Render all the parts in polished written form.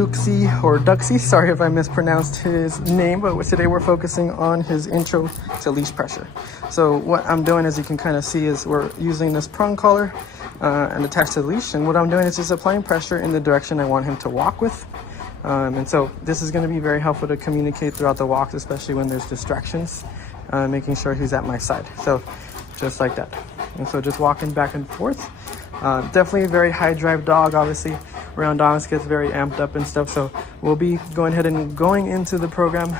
Duxi. Sorry if I mispronounced his name, but today we're focusing on his intro to leash pressure. So what I'm doing, as you can kind of see, is we're using this prong collar and attached to the leash. And what I'm doing is just applying pressure in the direction I want him to walk with. And so this is going to be very helpful to communicate throughout the walks, especially when there's distractions, making sure he's at my side. So just like that. And so just walking back and forth. Definitely a very high drive dog. Obviously, around dogs gets very amped up and stuff. So we'll be going ahead and going into the program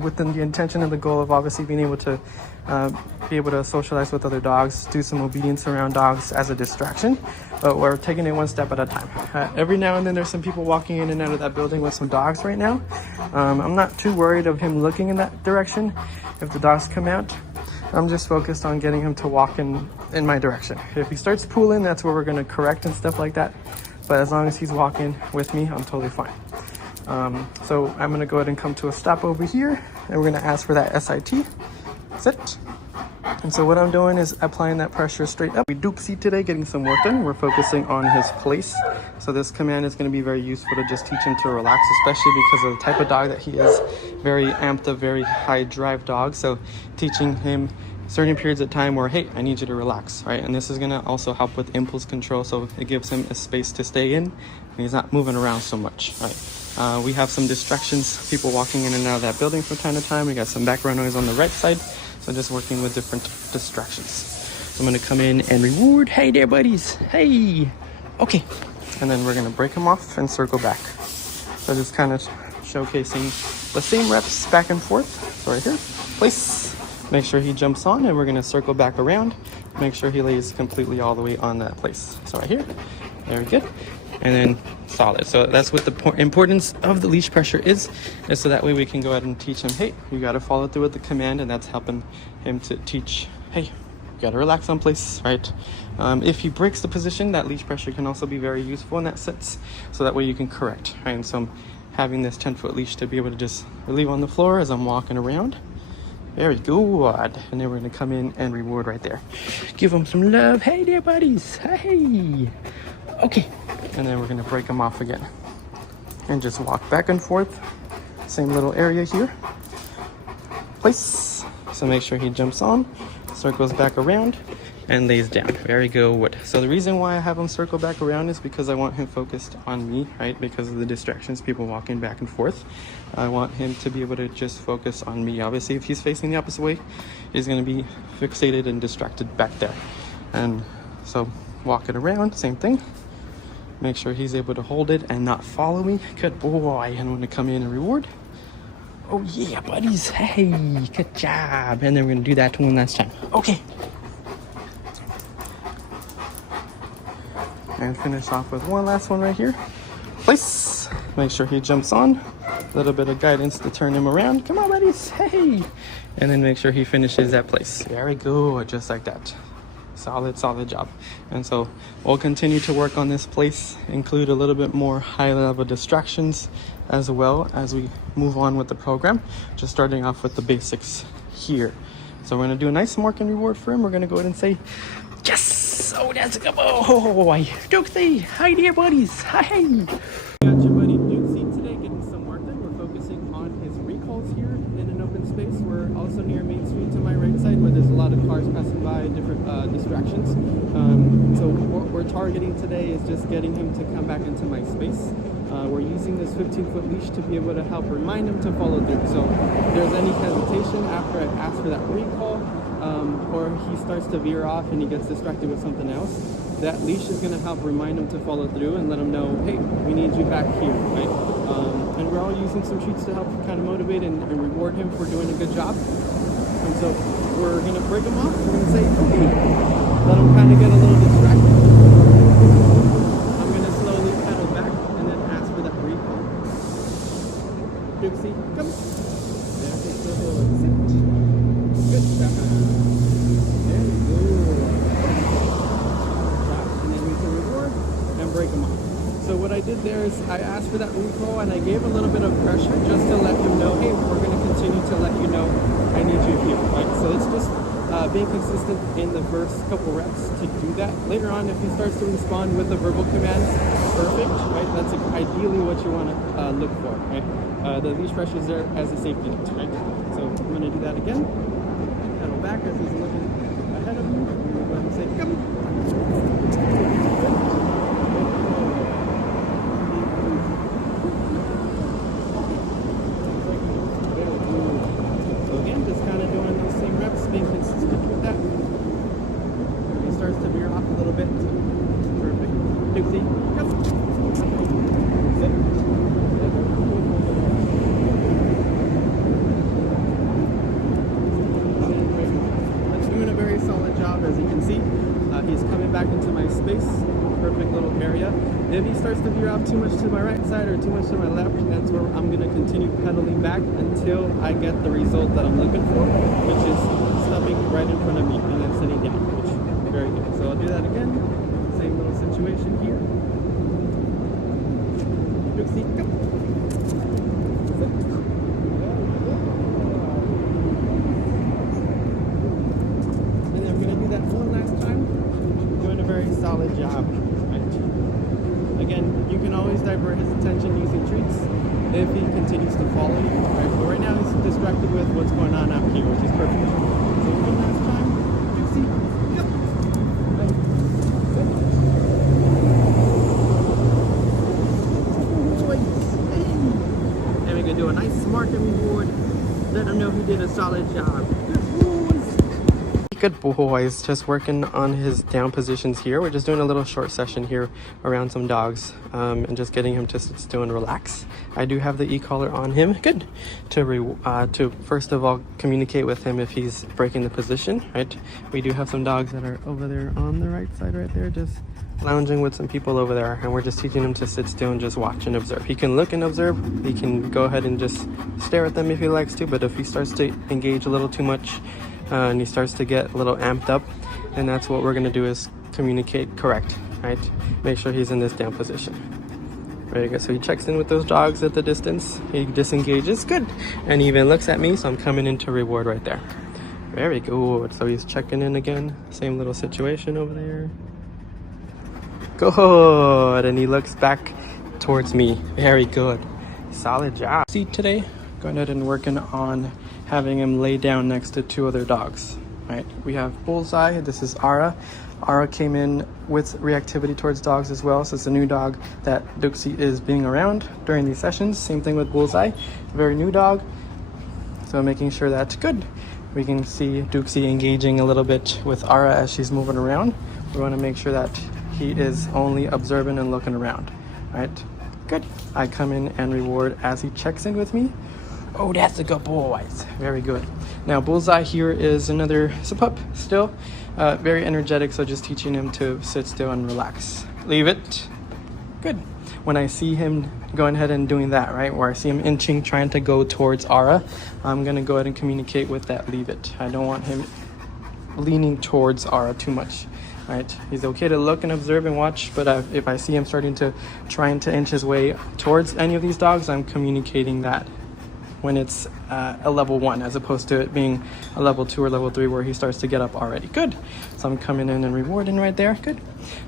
within the intention and the goal of obviously being able to socialize with other dogs, do some obedience around dogs as a distraction. But we're taking it one step at a time. Every now and then there's some people walking in and out of that building with some dogs right now. I'm not too worried of him looking in that direction if the dogs come out. I'm just focused on getting him to walk in my direction. If he starts pulling, that's where we're going to correct and stuff like that. But as long as he's walking with me, I'm totally fine. So I'm going to go ahead and come to a stop over here, and we're going to ask for that SIT. Sit. And so what I'm doing is applying that pressure straight up. We Duxi today, getting some work done. We're focusing on his place. So this command is going to be very useful to just teach him to relax, especially because of the type of dog that he is. Very amped up, very high drive dog. So teaching him certain periods of time where, hey, I need you to relax, right? And this is going to also help with impulse control. So it gives him a space to stay in, and he's not moving around so much, right? We have some distractions, people walking in and out of that building from time to time. We got some background noise on the right side. So just working with different distractions. So I'm going to come in and reward. Hey there, buddies. Hey. Okay. And then we're going to break him off and circle back. So just kind of showcasing the same reps back and forth. So right here, place. Make sure he jumps on, and we're going to circle back around. Make sure he lays completely all the way on that place. So right here. Very good. And then solid. So that's what the importance of the leash pressure is so that way we can go ahead and teach him, hey, you got to follow through with the command, and that's helping him to teach, hey, you got to relax on place, right? If he breaks the position, that leash pressure can also be very useful in that sense, so that way you can correct, right? And so I'm having this 10-foot leash to be able to just relieve on the floor as I'm walking around. Very good. And then we're going to come in and reward right there. Give him some love. Hey there, buddies. Hey. Okay. And then we're going to break them off again. And just walk back and forth. Same little area here. Place. So make sure he jumps on, circles back around, and lays down. Very good. So the reason why I have him circle back around is because I want him focused on me, right? Because of the distractions, people walking back and forth. I want him to be able to just focus on me. Obviously, if he's facing the opposite way, he's going to be fixated and distracted back there. And so walk it around, same thing. Make sure he's able to hold it and not follow me. Good boy. And I'm going to come in and reward. Oh yeah, buddies. Hey, good job. And then we're going to do that one last time. Okay. And finish off with one last one right here. Place. Make sure he jumps on. A little bit of guidance to turn him around. Come on, buddies. Hey. And then make sure he finishes that place. Very good. Just like that. Solid job. And so we'll continue to work on this place, include a little bit more high level distractions as well as we move on with the program, just starting off with the basics here. So we're going to do a nice mark and reward for him. We're going to go ahead and say yes. Oh, that's a good boy. Duxi, hi there, buddies. Hi. Got your buddy Duxi today, getting some work done. We're focusing on his recalls here in an open space. We're also near Main Street to my right side, where there's a lot of cars passing by, different distractions. So what we're targeting today is just getting him to come back into my space. We're using this 15-foot leash to be able to help remind him to follow through. So if there's any hesitation after I ask for that recall, or he starts to veer off and he gets distracted with something else, that leash is going to help remind him to follow through and let him know, hey, we need you back here, right? And we're all using some treats to help kind of motivate and reward him for doing a good job. And so we're going to break him off. We're going to say, okay, let him kind of get a little distracted. I'm going to slowly pedal back and then ask for that recall. Duxi, come. There we go. Sit. Good job. There we go. And then we can reward and break him off. So what I did there is I asked for that recall, and I gave a little bit of pressure just to let him know, hey, we're going to continue to let you know I need you here, right? So it's just being consistent in the first couple reps to do that. Later on, if he starts to respond with the verbal commands, perfect, right? That's ideally what you want to look for, right? The leash pressure is there as a safety net, right? So I'm going to do that again. Pedal back as he's looking ahead of you. Go ahead and say, come. So again, just kind of doing those same reps, being consistent with that. If he starts to veer off a little bit, perfect. Duxi, come. Sit. Doing a very solid job, as you can see. He's coming back into my space, perfect little area. If he starts to veer off too much to my right side or too much to my left, that's where I'm going to continue pedaling back until I get the result that I'm looking for, which is stopping right in front of me and then sitting down, which is very good. So I'll do that again. Same little situation here. Duxi, go. And then I'm going to do that one last time. Doing a very solid job. Right? Again, you can always divert his attention using treats if he continues to follow you. Right? But right now he's distracted with what's going on out here, which is perfect. So one last time. Duxi, go. Right. Then we can do a nice mark and reward. Let him know he did a solid job. Good boys, just working on his down positions here. We're just doing a little short session here around some dogs and just getting him to sit still and relax. I do have the e-collar on him, good, to first of all communicate with him if he's breaking the position, right? We do have some dogs that are over there on the right side right there, just lounging with some people over there, and we're just teaching him to sit still and just watch and observe. He can look and observe, he can go ahead and just stare at them if he likes to, but if he starts to engage a little too much, and he starts to get a little amped up, and that's what we're going to do is communicate correct, right? Make sure he's in this down position. Very good. So he checks in with those dogs at the distance, he disengages, good, and he even looks at me, so I'm coming into reward right there. Very good. So he's checking in again, same little situation over there. Good, and he looks back towards me. Very good. Solid job. See today, going ahead and working on having him lay down next to two other dogs, right? We have Bullseye, this is Ara. Ara came in with reactivity towards dogs as well, so it's a new dog that Duxi is being around during these sessions. Same thing with Bullseye, very new dog. So making sure that's good. We can see Duxi engaging a little bit with Ara as she's moving around. We want to make sure that he is only observing and looking around, right? Good. I come in and reward as he checks in with me. Oh, that's a good boy. Very good. Now, Bullseye here is another pup still. Very energetic, so just teaching him to sit still and relax. Leave it. Good. When I see him going ahead and doing that, right, where I see him inching, trying to go towards Ara, I'm going to go ahead and communicate with that leave it. I don't want him leaning towards Ara too much. Right? He's okay to look and observe and watch, but if I see him trying to inch his way towards any of these dogs, I'm communicating that when it's a level 1 as opposed to it being a level 2 or level 3 where he starts to get up already. Good. So I'm coming in and rewarding right there. Good.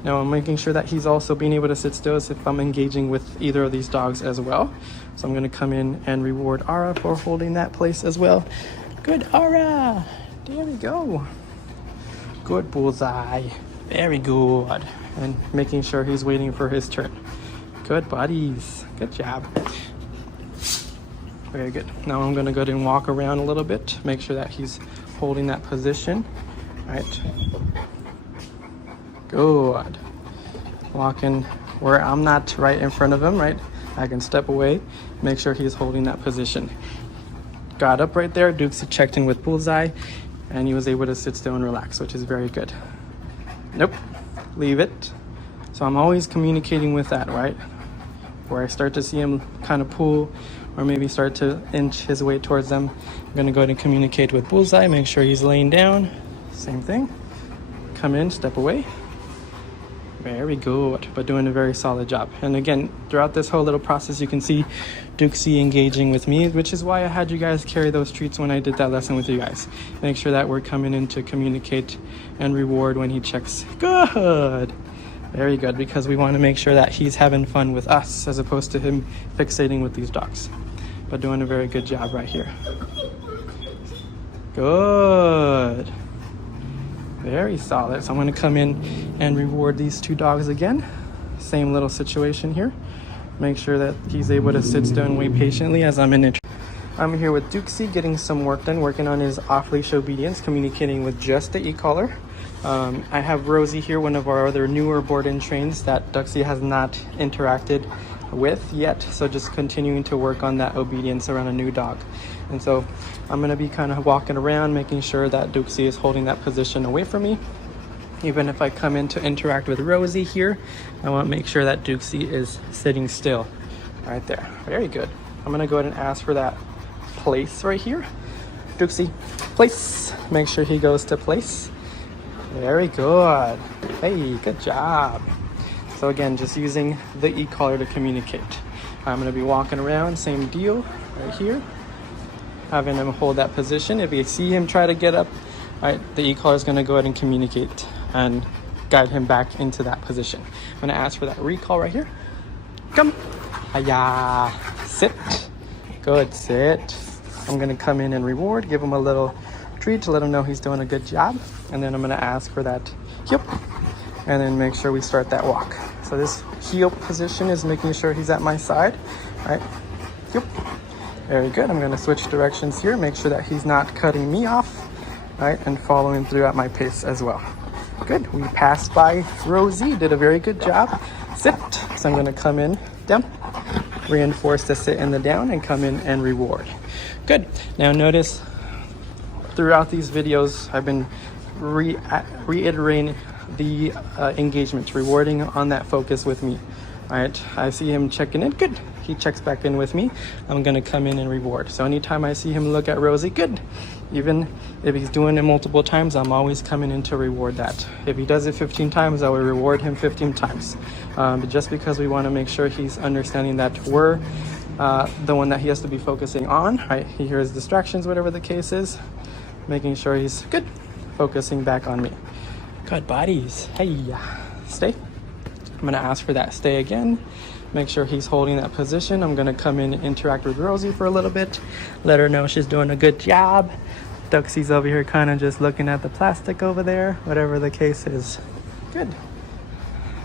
Now I'm making sure that he's also being able to sit still as if I'm engaging with either of these dogs as well. So I'm going to come in and reward Ara for holding that place as well. Good, Ara. There we go. Good, Bullseye. Very good. And making sure he's waiting for his turn. Good buddies. Good job. Very good. Now I'm going to go ahead and walk around a little bit. Make sure that he's holding that position. Right. Good. Walking where I'm not right in front of him, right? I can step away. Make sure he's holding that position. Got up right there. Duxi checked in with Bullseye. And he was able to sit still and relax, which is very good. Nope. Leave it. So I'm always communicating with that, right? Where I start to see him kind of pull or maybe start to inch his way towards them, I'm going to go ahead and communicate with Bullseye, make sure he's laying down. Same thing. Come in, step away. Very good, but doing a very solid job. And again, throughout this whole little process, you can see Duxi engaging with me, which is why I had you guys carry those treats when I did that lesson with you guys. Make sure that we're coming in to communicate and reward when he checks. Good. Very good, because we want to make sure that he's having fun with us as opposed to him fixating with these dogs. But doing a very good job right here. Good. Very solid. So I'm going to come in and reward these two dogs again. Same little situation here. Make sure that he's able to sit still and wait patiently as I'm in it. I'm here with Duxi getting some work done, working on his off-leash obedience, communicating with just the e-collar. I have Rosie here, one of our other newer board-in trains that Duxi has not interacted with yet. So just continuing to work on that obedience around a new dog. And so I'm going to be kind of walking around, making sure that Duxi is holding that position away from me. Even if I come in to interact with Rosie here, I want to make sure that Duxi is sitting still right there. Very good. I'm going to go ahead and ask for that place right here. Duxi, place. Make sure he goes to place. Very good. Hey, good job. So again, just using the e-collar to communicate. I'm going to be walking around, same deal right here. Having him hold that position. If you see him try to get up, right, the e-collar is going to go ahead and communicate and guide him back into that position. I'm going to ask for that recall right here. Come. Hiya. Sit. Good. Sit. I'm going to come in and reward, give him a little treat to let him know he's doing a good job. And then I'm going to ask for that heel. And then make sure we start that walk. So this heel position is making sure he's at my side. Right. Heel. Very good. I'm going to switch directions here, make sure that he's not cutting me off, right, and following through at my pace as well. Good. We passed by Rosie, did a very good job. Sit. So I'm going to come in, down, reinforce the sit and the down, and come in and reward. Good. Now notice throughout these videos, I've been reiterating the engagement, rewarding on that focus with me. All right. I see him checking in. Good. He checks back in with me. I'm going to come in and reward. So anytime I see him look at Rosie, good. Even if he's doing it multiple times, I'm always coming in to reward that. If he does it 15 times, I will reward him 15 times. But just because we want to make sure he's understanding that we're the one that he has to be focusing on, right? He hears distractions, whatever the case is, making sure he's good, focusing back on me. Good buddies. Hey, stay. I'm going to ask for that stay again. Make sure he's holding that position. I'm going to come in and interact with Rosie for a little bit. Let her know she's doing a good job. Duxi's over here kind of just looking at the plastic over there, whatever the case is. Good.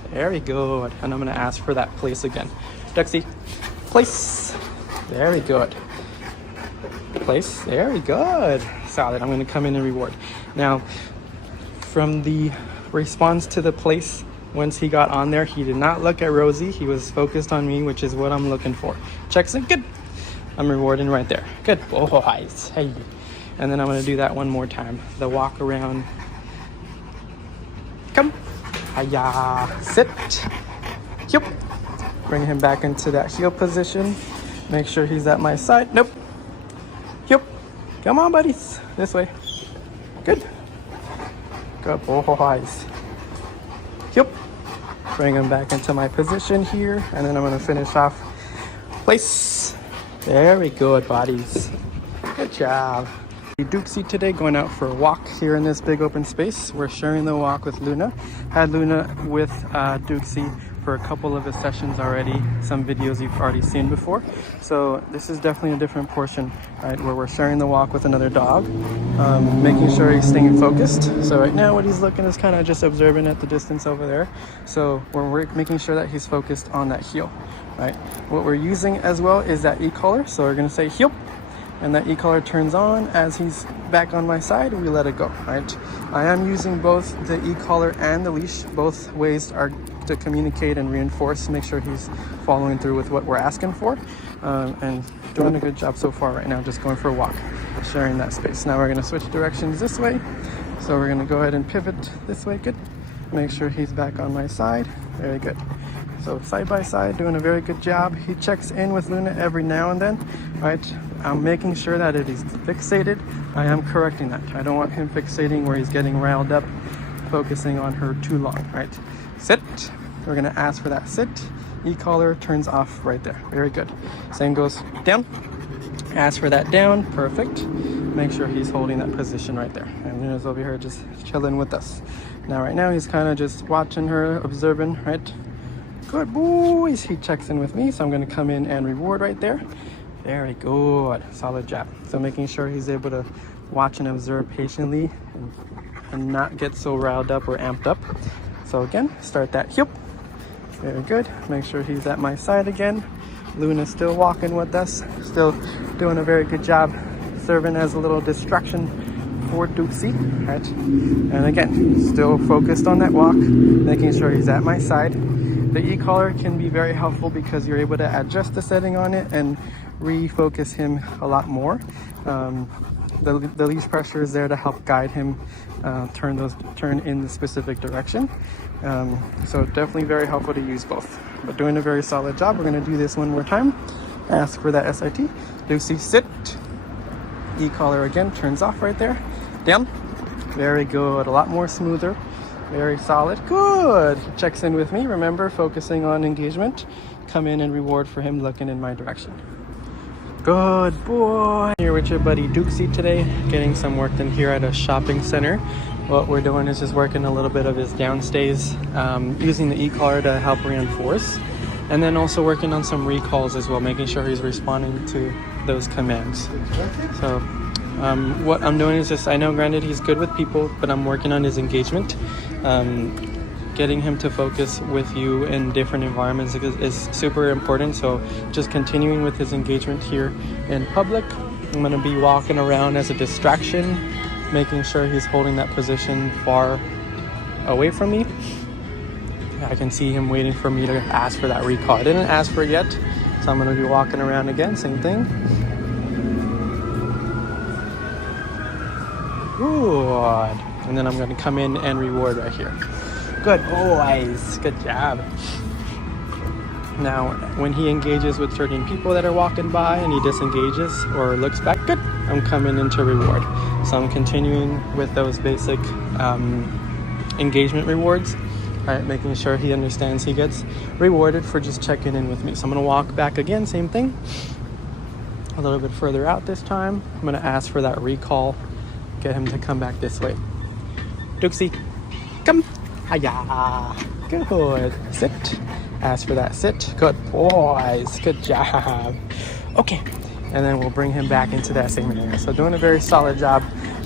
Very good. And I'm going to ask for that place again. Duxi, place. Very good. Place. Very good. Solid. I'm going to come in and reward. Now, from the response to the place, once he got on there, he did not look at Rosie. He was focused on me, which is what I'm looking for. Checks in. Good. I'm rewarding right there. Good. Oh, eyes. Hey. And then I'm going to do that one more time. The walk around. Come. Hiya. Sit. Yep. Bring him back into that heel position. Make sure he's at my side. Nope. Yep. Come on, buddies. This way. Good. Good. Oh, eyes. Yep. Bring him back into my position here, and then I'm going to finish off place. Very good, buddies. Good job. Duxi today going out for a walk here in this big open space. We're sharing the walk with Luna. Had Luna with Duxi for a couple of his sessions already. Some videos you've already seen before. So this is definitely a different portion, right, where we're sharing the walk with another dog, making sure he's staying focused. So right now what he's looking is kind of just observing at the distance over there. So we're making sure that he's focused on that heel, right? What we're using as well is that e-collar. So we're going to say heel, and that e-collar turns on as he's back on my side, and we let it go, right? I am using both the e-collar and the leash. Both ways are to communicate and reinforce, make sure he's following through with what we're asking for, and doing a good job so far right now, just going for a walk, sharing that space. Now we're going to switch directions this way. So we're going to go ahead and pivot this way. Good. Make sure he's back on my side. Very good. So side by side, doing a very good job. He checks in with Luna every now and then, right? I'm making sure that if he's fixated, I am correcting that. I don't want him fixating where he's getting riled up, focusing on her too long, right? Sit. We're gonna ask for that sit. E-collar turns off right there. Very good. Same goes down. Ask for that down. Perfect. Make sure he's holding that position right there. And Luna's over here just chilling with us. Now right now he's kind of just watching her, observing, right? Good boys. He checks in with me, so I'm gonna come in and reward right there. Very good. Solid job. So making sure he's able to watch and observe patiently and not get so riled up or amped up. So again, start that hip. Very good. Make sure he's at my side again. Luna's still walking with us. Still doing a very good job serving as a little distraction for Duxi, right? And again, still focused on that walk, making sure he's at my side. The e-collar can be very helpful because you're able to adjust the setting on it and refocus him a lot more. The leash pressure is there to help guide him turn in the specific direction. So definitely very helpful to use both. But doing a very solid job. We're going to do this one more time. Ask for that SIT. Duxi, sit. E-collar again turns off right there. Down. Very good. A lot more smoother. Very solid. Good. Checks in with me. Remember, focusing on engagement. Come in and reward for him looking in my direction. Good boy. Here with your buddy Duxi today, getting some work done here at a shopping center. What we're doing is just working a little bit of his downstays, using the e-collar to help reinforce, and then also working on some recalls as well, making sure he's responding to those commands. So what I'm doing is just, I know granted he's good with people, but I'm working on his engagement. Getting him to focus with you in different environments is super important. So just continuing with his engagement here in public. I'm going to be walking around as a distraction, making sure he's holding that position far away from me. I can see him waiting for me to ask for that recall. I didn't ask for it yet, so I'm going to be walking around again, same thing. Good. And then I'm going to come in and reward right here. Good boys. Good job. Now, when he engages with certain people that are walking by and he disengages or looks back, good, I'm coming into reward. So I'm continuing with those basic engagement rewards, right? Making sure he understands he gets rewarded for just checking in with me. So I'm going to walk back again, same thing. A little bit further out this time. I'm going to ask for that recall, get him to come back this way. Duxi, come. Hiya. Good. Sit. Ask for that sit. Good boys. Good job. Okay. And then we'll bring him back into that same area. So doing a very solid job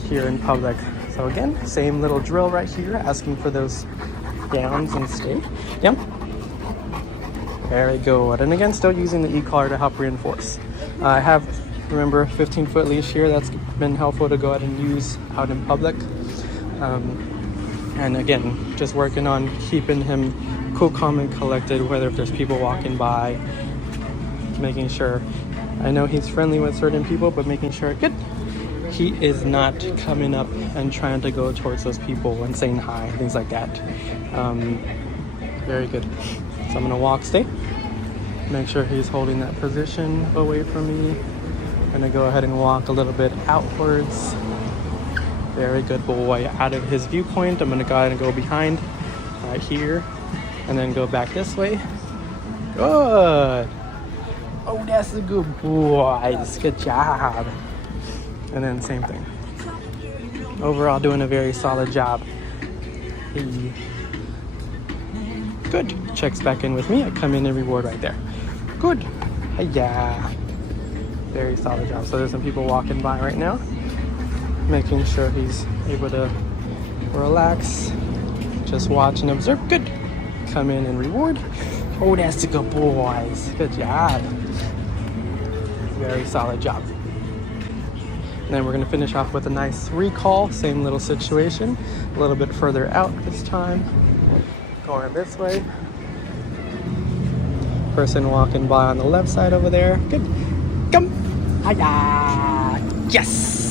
here in public. So again, same little drill right here, asking for those downs and stay. Yep. Very good. And again, still using the e-collar to help reinforce. I have, remember, 15-foot leash here. That's been helpful to go ahead and use out in public. And again, just working on keeping him cool, calm, and collected, whether if there's people walking by, making sure, I know he's friendly with certain people, but making sure, good, he is not coming up and trying to go towards those people and saying hi, things like that. Very good. So I'm gonna walk, stay. Make sure he's holding that position away from me. I'm gonna go ahead and walk a little bit outwards. Very good boy. Out of his viewpoint, I'm gonna go ahead and go behind right here and then go back this way. Good. Oh, that's a good boys. Good job. And then same thing. Overall, doing a very solid job. Hey. Good. Checks back in with me. I come in and reward right there. Good. Yeah. Very solid job. So there's some people walking by right now, making sure he's able to relax, just watch and observe. Good. Come in and reward. Oh, that's a good boys. Good job. Very solid job. And then we're going to finish off with a nice recall. Same little situation. A little bit further out this time. Going this way. Person walking by on the left side over there. Good. Come. Hiya. Yes.